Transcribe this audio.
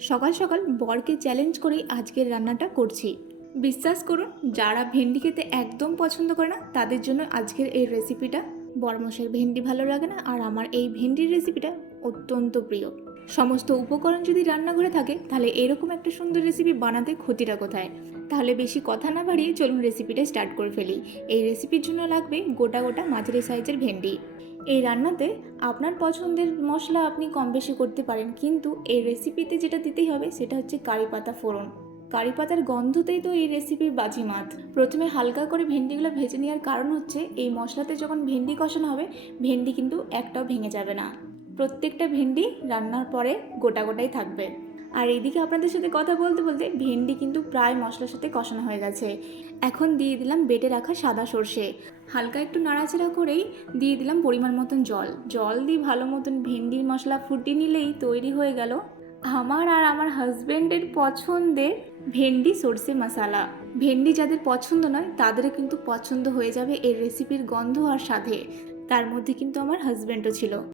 সকাল সকাল বরকে চ্যালেঞ্জ করেই আজকের রান্নাটা করছি। বিশ্বাস করুন, যারা ভেন্ডি খেতে একদম পছন্দ করে না তাদের জন্য আজকের এই রেসিপিটা। বরমশের ভেন্ডি ভালো লাগে না, আর আমার এই ভেন্ডির রেসিপিটা অত্যন্ত প্রিয়। সমস্ত উপকরণ যদি রান্নাঘরে থাকে তাহলে এরকম একটা সুন্দর রেসিপি বানাতে ক্ষতিটা কোথায়। তাহলে বেশি কথা না বাড়িয়ে চলুন রেসিপিটা স্টার্ট করে ফেলি। এই রেসিপির জন্য লাগবে গোটা গোটা মাঝারি সাইজের ভেন্ডি। এই রান্নাতে আপনার পছন্দের মশলা আপনি কম বেশি করতে পারেন, কিন্তু এই রেসিপিতে যেটা দিতেই হবে সেটা হচ্ছে কারি পাতা ফোড়ন। কারি পাতার গন্ধতেই তো এই রেসিপির বাজিমাত। প্রথমে হালকা করে ভেন্ডিগুলো ভেজে নেওয়ার কারণ হচ্ছে এই মশলাতে যখন ভেন্ডি কষানো হবে ভেন্ডি কিন্তু একটাও ভেঙে যাবে না। প্রত্যেকটা ভেন্ডি রান্নার পরে গোটা গোটাই থাকবে। আর এইদিকে আপনাদের সাথে কথা বলতে বলতে ভেন্ডি কিন্তু প্রায় মশলার সাথে কষানো হয়ে গেছে। এখন দিয়ে দিলাম বেটে রাখা সাদা সর্ষে। হালকা একটু নাড়াচাড়া করেই দিয়ে দিলাম পরিমাণ মতন জল দিয়ে ভালো মতন ভেন্ডির মশলা ফুটিয়ে নিলেই তৈরি হয়ে গেল আমার আর আমার হাজব্যান্ডের পছন্দের ভেন্ডি সর্ষে মশলা। ভেন্ডি যাদের পছন্দ নয় তাদেরও কিন্তু পছন্দ হয়ে যাবে এই রেসিপির গন্ধ আর স্বাদে। তার মধ্যে কিন্তু আমার হাজব্যান্ডও ছিল।